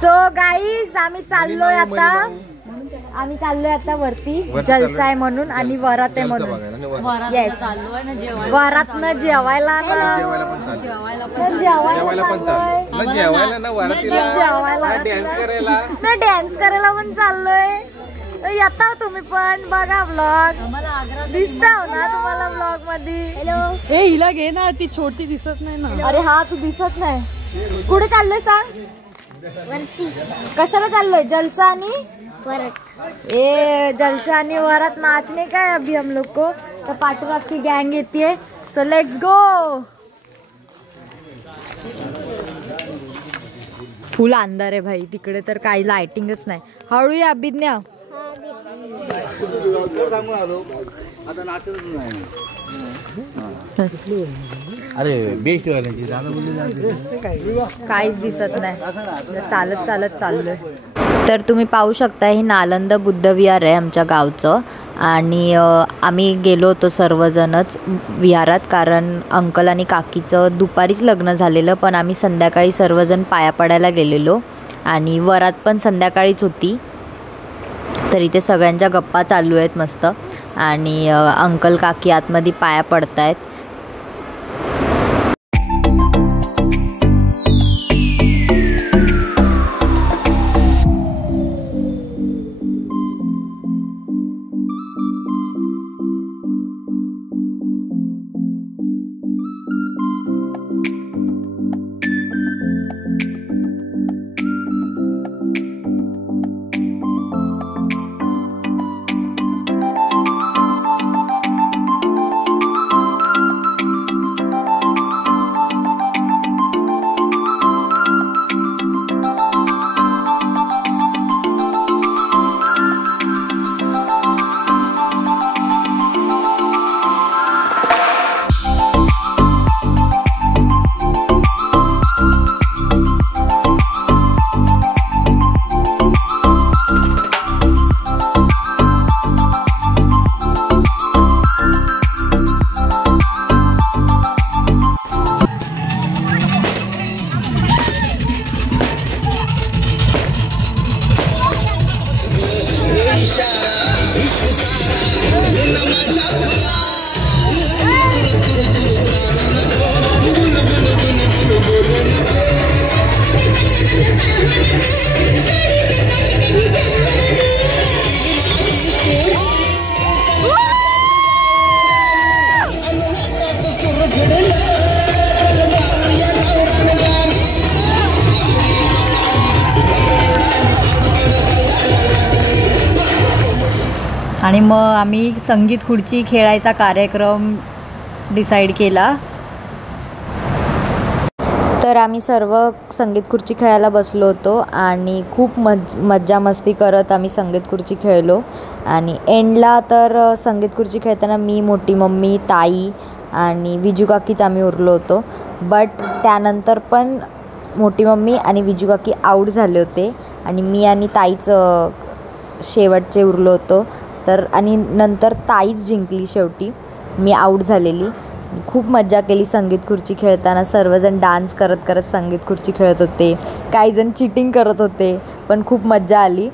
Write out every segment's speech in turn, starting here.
So guys आम्ही चाललोय आता वरती जलसा आहे म्हणून आणि वरात आहे म्हणून. येस वरात न जेवायला डान्स करायला पण चाललोय. येता तुम्ही पण बघा ब्लॉग दिसता ना तुम्हाला ब्लॉग मध्ये. हे हिला घे ना ती छोटी दिसत नाही ना. अरे हा तू दिसत नाही. कुठे चाललोय सांग. कशाला चाललोय. जलसा आणि वरात. ए जलसा आणि वरात नाचने का है अभी हम लोग को. तो पाठरात की गैंग येती है. So let's go. फुल अंधार आहे भाई तिकडे तर काही लाइटिंगच नाही. हळू या अभिज्ञा. अरे बेस्ट काहीच दिसत नाही. चालत चालत चाललोय. तर तुम्ही पाहू शकता हे नालंदा बुद्ध विहार आहे आमच्या गावचं. आणि आम्ही गेलो होतो सर्वजणच विहारात कारण अंकल आणि काकीचं दुपारीच लग्न झालेलं. पण आम्ही संध्याकाळी सर्वजण पाया पडायला गेलेलो आणि वरात पण संध्याकाळीच होती. तर इथे सगळ्यांच्या गप्पा चालू आहेत मस्त आणि अंकल काकी आतमध्ये पाया पडतायत. आणि मग आम्ही संगीत खुर्ची खेळायचा कार्यक्रम डिसाईड केला. तर आम्ही सर्व संगीत खुर्ची खेळायला बसलो होतो आणि खूप मज्जा मस्ती करत आम्ही संगीत खुर्ची खेळलो. आणि एंडला तर संगीत खुर्ची खेळताना मी, मोठी मम्मी, ताई आणि विजू काकीच आम्ही उरलो होतो. बट त्यानंतर पण मोठी मम्मी आणि विजू काकी आऊट झाले होते आणि मी आणि ताईच शेवटचे उरलो होतो. तर आणि नंतर ताईच जिंकली शेवटी. मी आऊट झालेली. खूप मज्जा केली संगीत खुर्ची खेळताना. सर्वजण डान्स करत करत संगीत खुर्ची खेळत होते. काही जण चिटिंग करत होते पण खूप मज्जा आली.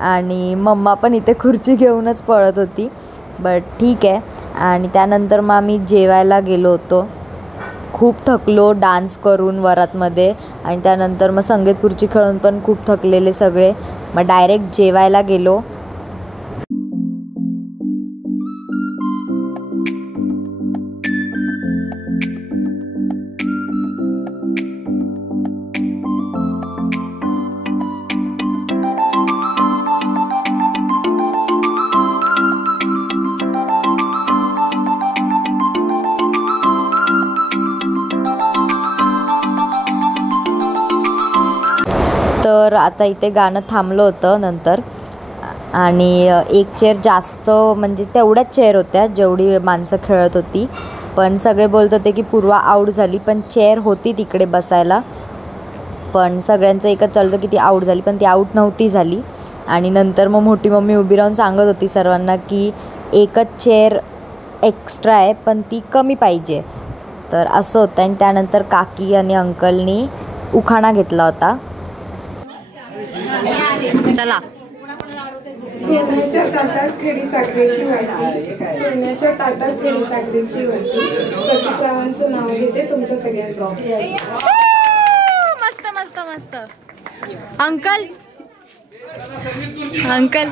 आणि मम्मा पण इथे खुर्ची घेऊनच पळत होती. बट ठीक आहे. आणि त्यानंतर मग आम्ही जेवायला गेलो होतो. खूप थकलो डान्स करून वरातमध्ये आणि त्यानंतर मग संगीत खुर्ची खेळून पण खूप थकलेले सगळे. मग डायरेक्ट जेवायला गेलो. तर आता इथे गाणं थांबलं होतं नंतर. आणि एक चेअर जास्त म्हणजे तेवढ्याच चेअर होत्या जेवढी माणसं खेळत होती. पण सगळे बोलत होते की पूर्वा आऊट झाली. पण चेअर होती तिकडे बसायला. पण सगळ्यांचं एकच चालतं की ती आऊट झाली पण ती आऊट नव्हती झाली. आणि नंतर मग मोठी मम्मी उभी राहून सांगत होती सर्वांना की एकच चेअर एक्स्ट्रा आहे पण ती कमी पाहिजे. तर असं होतं. आणि त्यानंतर काकी आणि अंकलनी उखाणा घेतला होता. चला. सोन्याच्या ताटात खडी साखरेची वाटी, सोन्याच्या ताटात खडी साखरेची वाटी, प्रतिक्रावांचं नाव घेते तुमच्या सगळ्यांचं. मस्त मस्त मस्त. Uncle uncle.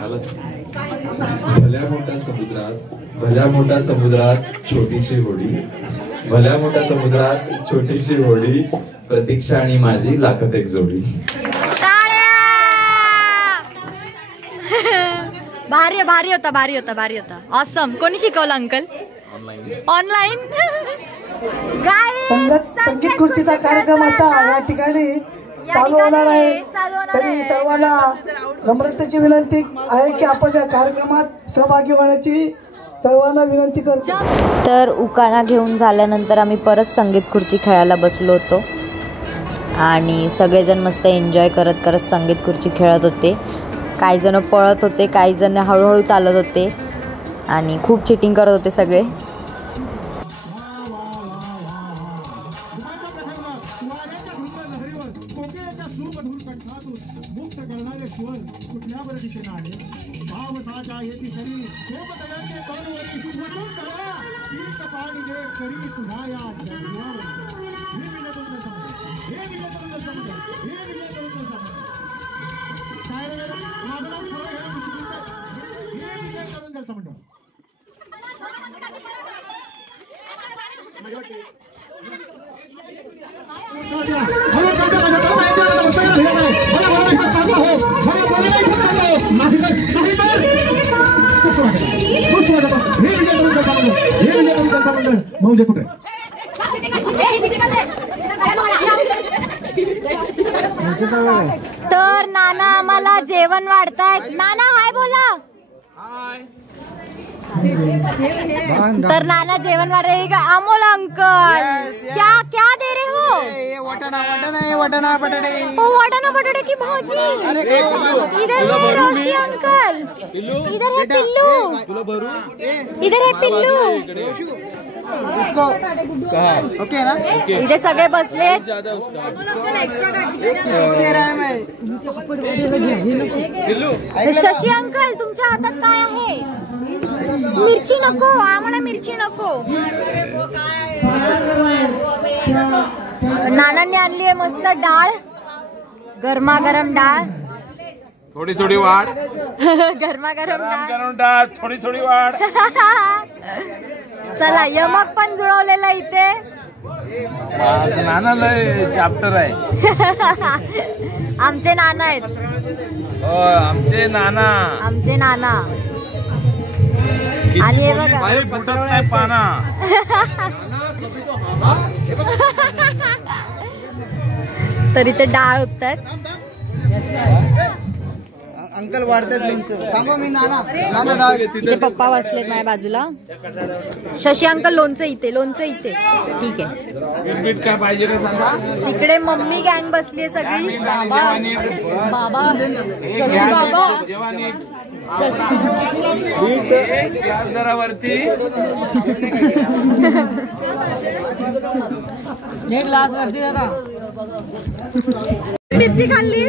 भल्या मोठ्या समुद्रात छोटीशी होडी, भल्या मोठ्या समुद्रात छोटीशी होडी, प्रतीक्षा आणि माझी लागत एक जोडी. भारी भारी होता भारी होता भारी होता. ऑसम. कोणी शिकवलं अंकल? ऑनलाईन. संगीत खुर्चीचा कार्यक्रम आता या ठिकाणी चालू होणार आहे. तरी सर्वांना नम्रतेची विनंती आहे की आपण या कार्यक्रमात सहभागी होण्याची सर्वांना विनंती करतो. तर उकाणा घेऊन झाल्यानंतर आम्ही परत संगीत खुर्ची खेळायला बसलो होतो आणि सगळेजण मस्त एन्जॉय करत करत संगीत खुर्ची खेळत होते. काही जण पळत होते, काही जण हळूहळू चालत होते आणि खूप चिटिंग करत होते सगळे. तर नाना आम्हाला जेवण वाढतायत. नाना हाय बोला. तर नाना जेवण वाढ रहे का? अमोल अंकल क्या क्या दे रहे हो? वटाना बटाटे की भाजी. इधर है रोशी अंकल, इधर है पिल्लू, इधर है पिल्लू. ओके ना? इथे सगळे बसले. शशी अंकल तुमच्या हातात काय आहे? मिरची नको आम्हाला, मिरची नको. नानांनी आणली आहे मस्त डाळ, गरमागरम डाळ. थोडी थोडी वाढ. गरमागरम डाळ. डाळ थोडी थोडी वाढ. चला यमक पण जुळवलेला इथे. नाना लय चॅप्टर आहे. आमचे नाना आहेत. आमचे नाना. आमचे नाना. आणि हे बघा फुटत नाही पाना. तरी ते डाळ होतात. अंकल वाढतात थांबा. मी नाना इथे पप्पा बसलेत माझ्या बाजूला. शशी अंकल लोणचं इथे, लोणचं इथे. ठीक आहे. काय पाहिजे का सांगा. तिकडे मम्मी गँग बसली आहे सगळी. बाबा शशी बाबा जरा वरती. मिरची खाल्ली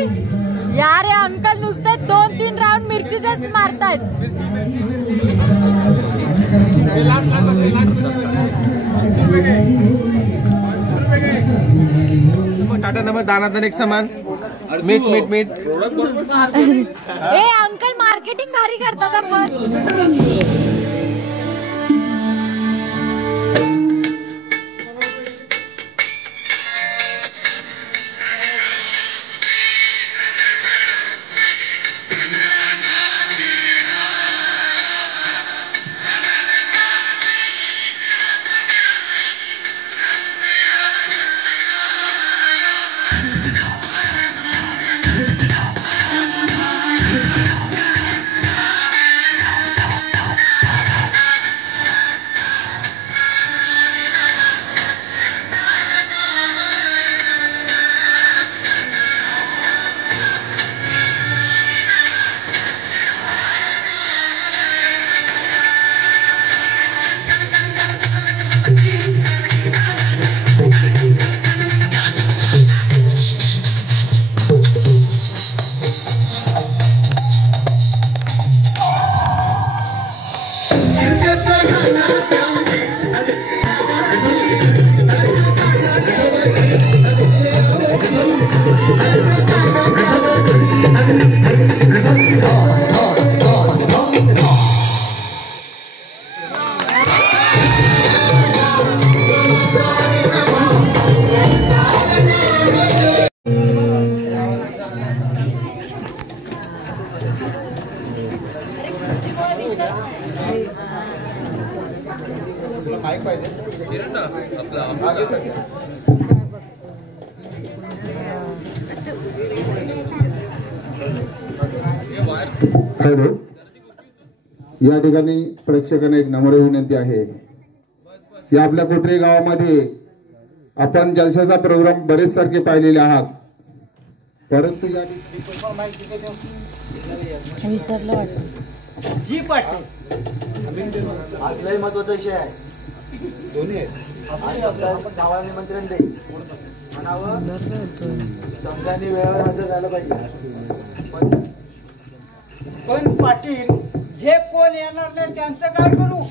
यार. हे अंकल नुसते 2-3 राऊंड मिरचीच्याच मारतायत. टाटा नमक दाना एक समान. मीठ मीठ मीठ. ए अंकल मार्केटिंग भारी करतात आपण. हॅलो, या ठिकाणी प्रेक्षकांना एक नम्र विनंती आहे या आपल्या कोटरे गावामध्ये आपण जलसाचा प्रोग्राम बरेच सारखे पाहिलेले आहात, परंतु या विसरलं वाटतं. जी पाटील आज लय महत्वाचा विषय आहे. दोन्ही गावाला निमंत्रण दे म्हणावं, समजाने वेळेवर हजर झालं पाहिजे. पण पाटील जे कोण येणार नाही त्यांचं काय करू?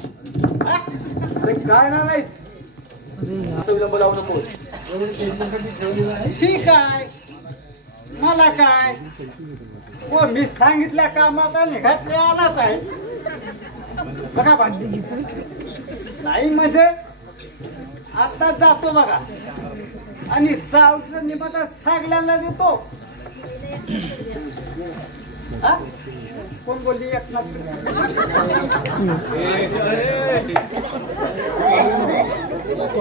काय ना नाही विलंब लावू नको. ठीक आहे, मला काय हो, मी सांगितल्या कामाचा निघात आलाच आहे. बघा पाटील नाही म्हणजे आता जातो बघा आणि जाऊचं निमंत्रण सगळ्यांना देतो. हा? कोण बोलली एकनाथ?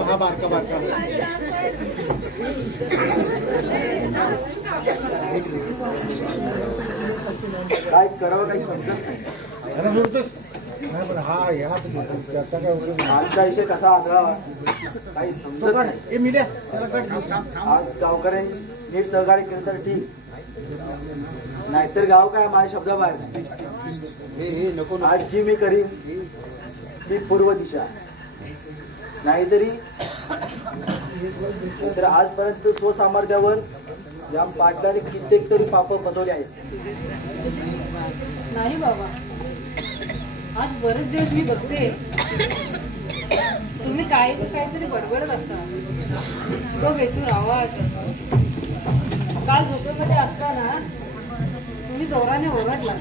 हा बारका बारका काय करावं काही समजत नाही. आजचा विषय कसा आढळावा काही समजत नाही. आज गावकऱ्यांनी नीट सहकार्य केलं तर ठीक, नाहीतर गाव काय माझ्या शब्दाबाहेर. आज जी मी करीन ती पूर्व दिशा, नाहीतरी तर आजपर्यंत स्वसामर्थ्यावर या पाटलाने कित्येक तरी पाप फसवले आहेत. नाही बाबा, आज बरेच दिवस मी बघते तुम्ही काहीतरी बडबडत असता. तो बेसूर आवाज, काल झोपेमध्ये असताना तुम्ही जोराने ओरडला.